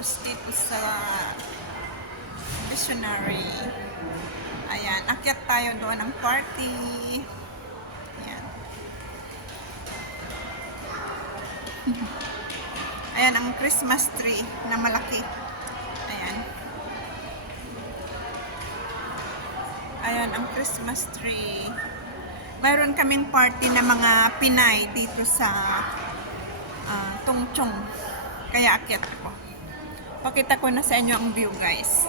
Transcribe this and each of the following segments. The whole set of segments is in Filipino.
house dito sa Visionary. Ayan, akyat tayo doon ng party. Ayan. Ayan ang Christmas tree na malaki. Ayan. Ayan ang Christmas tree. Mayroon kaming party na mga Pinay dito sa Tungchong. Kaya akyat ako. Pakita ko na sa inyo ang view, guys.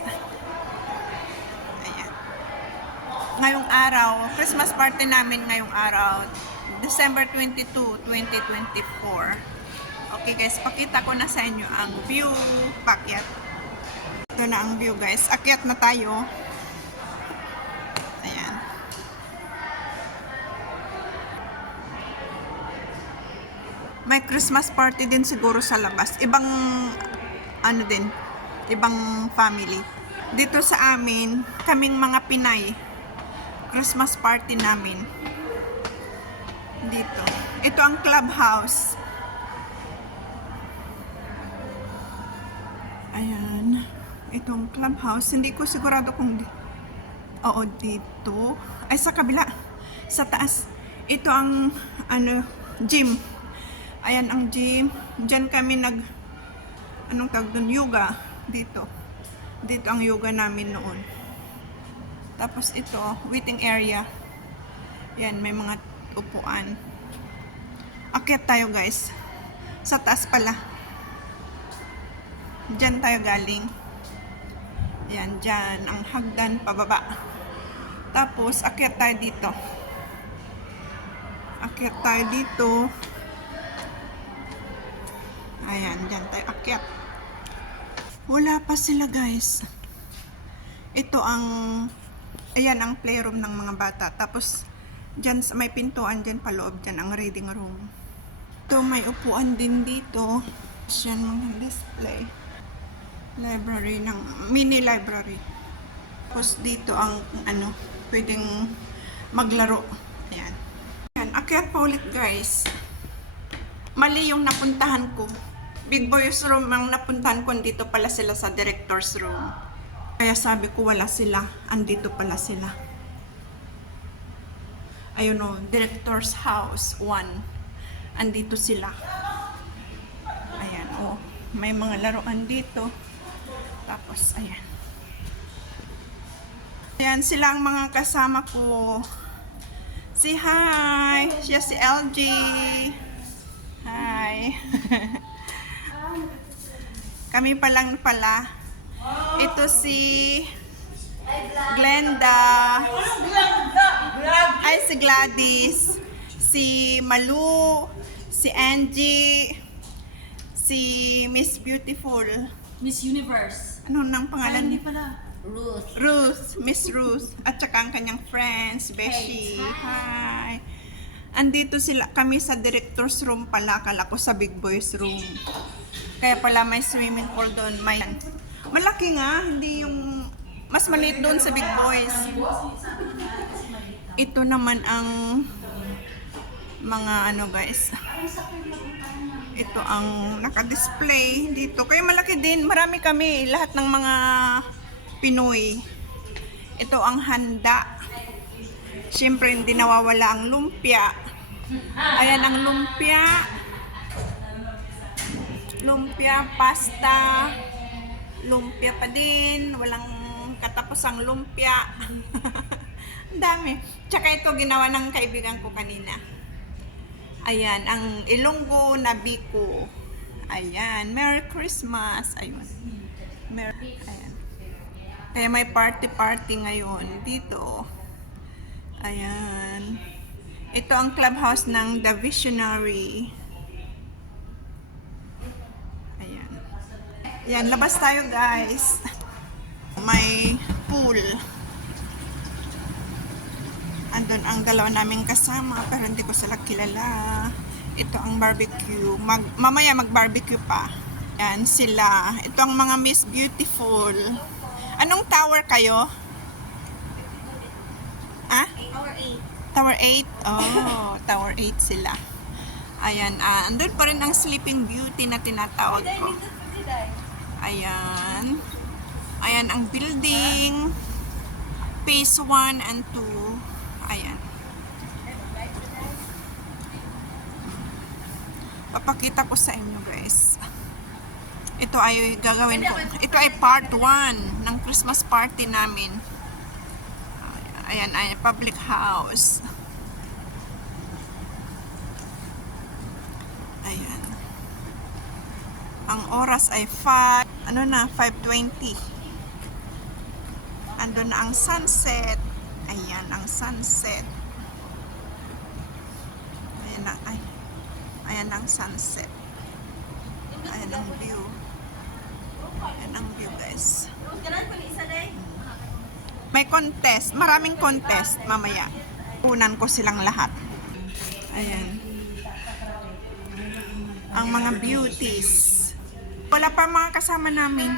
Ayan. Ngayong araw, Christmas party namin ngayong araw, December 22, 2024. Okay guys, pakita ko na sa inyo ang view. Pakyat. Ito na ang view, guys. Akyat na tayo. Ayan. May Christmas party din siguro sa labas. Ibang ano din, ibang family. Dito sa amin, kaming mga Pinay, Christmas party namin. Dito. Ito ang clubhouse. Ayan. Itong clubhouse. Hindi ko sigurado kung oo, dito. Ay, sa kabila. Sa taas. Ito ang ano, gym. Ayan ang gym. Diyan kami anong tawag doon? Yoga. Dito. Dito ang yoga namin noon. Tapos ito, waiting area. Yan, may mga upuan. Akyat tayo, guys. Sa taas pala. Diyan tayo galing. Yan, diyan. Ang hagdan pababa. Tapos, akyat tayo dito. Akyat tayo dito. Ayan, dyan tayo akyat. Wala pa sila, guys. Ito ang, ayan ang playroom ng mga bata. Tapos, dyan may pintuan dyan paloob, dyan ang reading room. Ito, may upuan din dito. Yan mga display. Library ng, mini library. Tapos dito ang, ano, pwedeng maglaro. Ayan. Ayan, akyat pa ulit, guys. Mali yung napuntahan ko. Big Boys room ang napuntahan ko, dito pala sila sa director's room. Kaya sabi ko wala sila, andito pala sila. Ayun o, director's house 1. Andito sila. Ayan o, may mga laruan dito. Tapos ayan. Ayan sila ang mga kasama ko. Say hi! Siya si LG. Hi! Kami pa lang pala. Ito si Glenda. Ay, si Gladys. Si Malu. Si Angie. Si Miss Beautiful. Miss Universe. Ano nang pangalan? Hindi pala. Ruth. Ruth. Miss Ruth. At saka ang kanyang friends, Beshi. Hi. Andito sila, kami sa director's room pala, akala ko sa Big Boys room. Kaya pala may swimming pool doon. Malaki nga, hindi yung mas maliit doon sa Big Boys. Ito naman ang mga ano, guys. Ito ang naka-display dito. Kaya malaki din, marami kami, lahat ng mga Pinoy. Ito ang handa. Siyempre hindi nawawala ang lumpia. Ayan ang lumpia. Lumpia, pasta. Lumpia pa din. Walang katapusang lumpia. Ang dami. Tsaka ito ginawa ng kaibigan ko kanina. Ayan, ang Ilonggo na biko. Ayan, Merry Christmas. Ayun. Ayan. Kaya may party-party ngayon dito. Ayan. Ito ang clubhouse ng The Visionary. Ayan. Ayan, labas tayo, guys. May pool. Andun ang dalawa naming kasama, pero hindi ko sila kilala. Ito ang barbecue. Mamaya mag-barbecue pa. Ayan sila. Ito ang mga Miss Beautiful. Anong tower kayo? Ah? Tower 8. Tower 8? Oh, Tower 8 sila. Ayan, andun pa rin ang Sleeping Beauty na tinatawag ko. Ayan. Ayan ang building. Phase 1 and 2. Ayan. Papakita ko sa inyo guys. Ito ay gagawin ko. Ito ay part 1 ng Christmas party namin. Ayan ay public house. Ayan. Ang oras ay 5:20. Andun na ang sunset. Ayan ang sunset. Ayan na, ayan ang sunset. Ayan ang view. Ayan ang view guys. May contest. Maraming contest mamaya. Unan ko silang lahat. Ayan. Ang mga beauties. Wala pa mga kasama namin.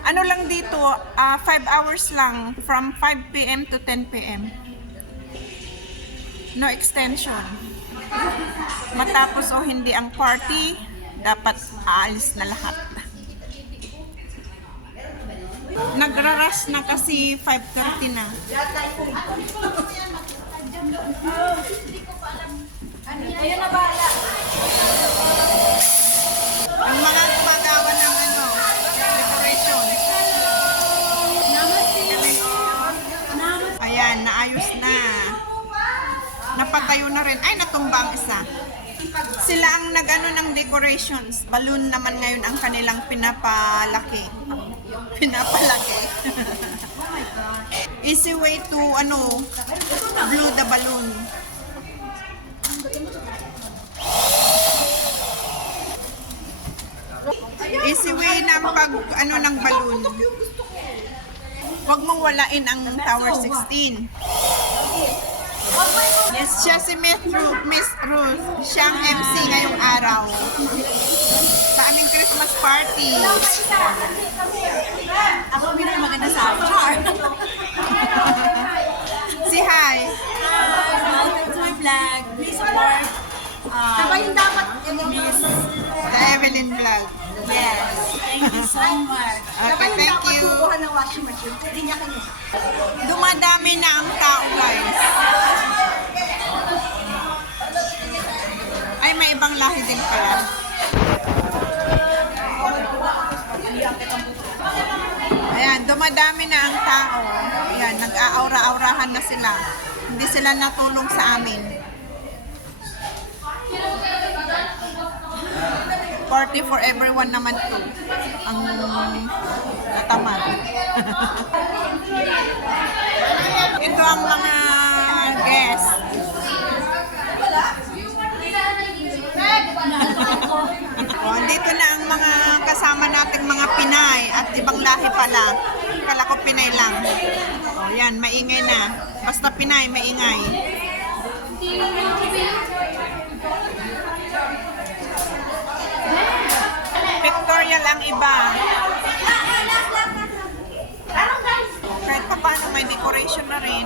Ano lang dito, 5 hours lang. From 5 p.m. to 10 p.m. No extension. Matapos o hindi ang party, dapat aalis na lahat. Nagraras na kasi 5:30 na. Ang mga gumagawa ng decoration. Ayan, naayos na. Napatayo na rin. Ay, natumba ang isa. Sila ang nag-ano ng decorations. Balloon naman ngayon ang kanilang pinapalaki. Pinapalaki. Easy way to blow the balloon. Easy way na pag ng balloon. Huwag mong walain ang Tower 16. Yes, siya si Miss Ruth. Siyang MC ngayong araw. Sa aming Christmas party. Ako maganda sa char. Say hi. Welcome to my vlog. Please support. Yung dapat Miss Evelyn Vlog. Yes. Thank you so much. Okay, thank you. ng washing machine. Hindi niya kayo. Dumadami na ang tao, guys. Ay, may ibang lahi din pala. Ayan, dumadami na ang tao. Ayan, nag-aura-aurahan na sila. Hindi sila natulong sa amin. Party for everyone naman to. Ang natamad. Ito ang mga guests. Dito na ang mga kasama nating mga Pinay at ibang lahi pala. Kala ko Pinay lang. O yan, maingay na. Basta Pinay, maingay. Pictorial ang iba. Kahit pa paano may decoration na rin.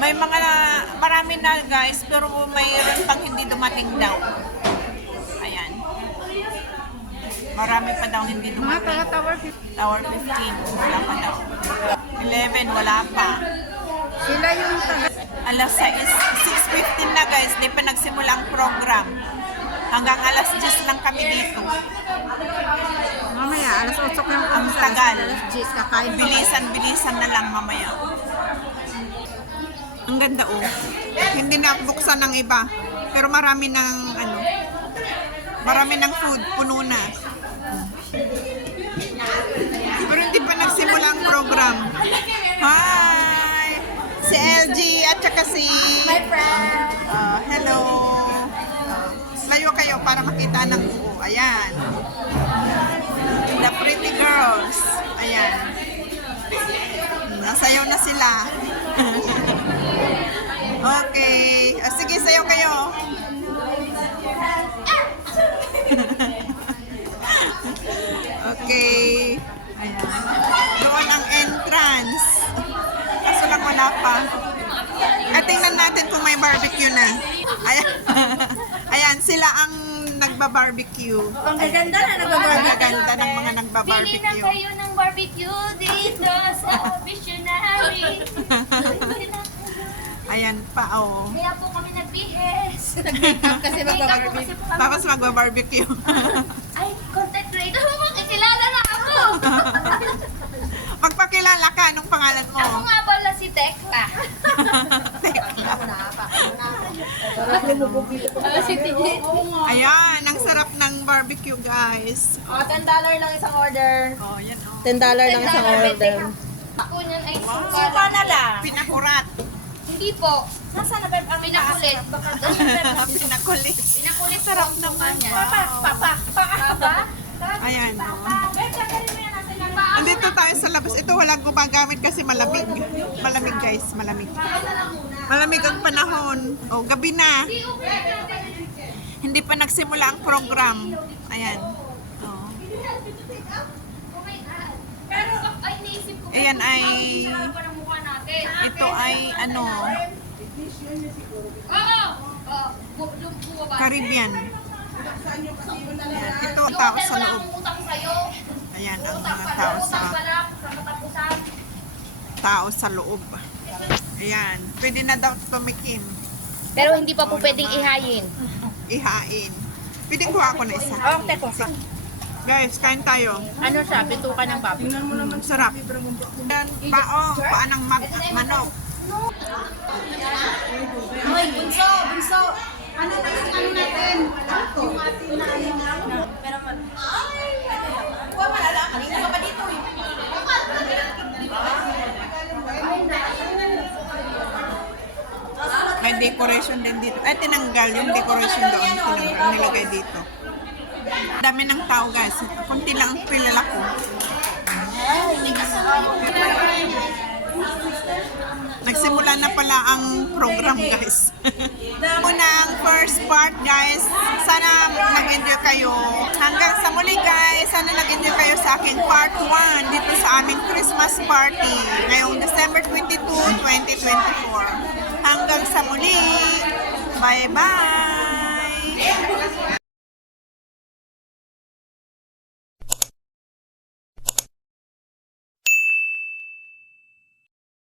May marami na guys, pero mayroon pang hindi dumating daw. Ayan. Marami pa daw hindi dumating. Tower 15, wala pa daw. 11, wala pa. Sila yung taga... Alas 6:15 na guys, di pa nagsimula ang program. Hanggang alas 10 lang kami dito. Mamaya, alas 8 lang Ang kami sa tagal. alas 10. Kakain pa. Bilisan na lang mamaya. Ang ganda oh. Hindi na buksan ng iba. Pero marami ng food, puno na. Pero hindi pa nagsimula ang program. Hi! Si LG at saka si... My friend. Hello! Layo kayo para makita ng buo. Ayan. The pretty girls. Ayan. Nasayaw na sila. Okay. Sige, sayaw kayo. Okay. Ayan. Doon ang entrance. Kaso lang wala pa. Tingnan natin kung may barbecue na. Ayan. Ayan, Sila ang nagbabarbecue. Ang gaganda na Ang nag-barbecue. gaganda ng mga Bili na nagbabarbecue. kayo ng barbecue dito sa Visionary. Bili na kayo. Ayan pa, oh. Kaya po kami nagbihes. Kasi Makeup po mag-barbecue. kasi po kami. Tapos magbabarbecue. Ay, content creator. Makikilala na ako. Magpakilala ka, anong pangalan mo? Ako nga pala si Tekla. Si Titi. Ayan, ang sarap ng barbecue, guys. $10 lang isang order. Oh, yan, oh. $10 lang isang order. Ako niyan ay Suka na lang. Pinakurat. Hindi po. Nasaan na ba ang pinakulit? Baka doon. Pinakulit. Pinakulit Sarap po ang naman. niya. Papa. Papa? Ayan, oh. Andito tayo sa labas. Ito walang gumagamit kasi malamig. Malamig, guys. Malamig. Malamig ang panahon. Oh, gabi na. Hindi pa nagsimula ang program. Ayan. Oh. Pero ay naisip ko. Ayan ay... Harapan ng mukha natin. Ito ay ano... Oo. Bumaba. Caribbean. Ayan. Ito ang tao sa Wala loob. akong utang sa'yo. Ayan ang Utang mga pa tao lang, sa utang pa lang. Sa katapusan. tao sa loob. Ayan. Pwede na daw tumikim. Pero hindi pa po pwedeng ihayin. Ihain. Pwede kuha ako na isa. Oh, teko. Guys, kain tayo. Ano siya? Bituka ng baboy. Sarap. Yan, paong, paan ng manok. Hoy, bunso, bunso. Ano na yung ano natin? Yung ating na Pero man. Kuha malala. Kanina ka pa dito eh. May decoration din dito. Ay, tinanggal yung decoration doon. Tinanggal, nilagay dito. Dami ng tao, guys. Kunti lang ang pilala ko. Nagsimula na pala ang program, guys. Unang first part, guys. Sana nag-enjoy kayo. Hanggang sa muli, guys. Sana nag-enjoy kayo sa aking part 1 dito sa aming Christmas party ngayong December 22, 2024. Hanggang sa muli. Bye-bye!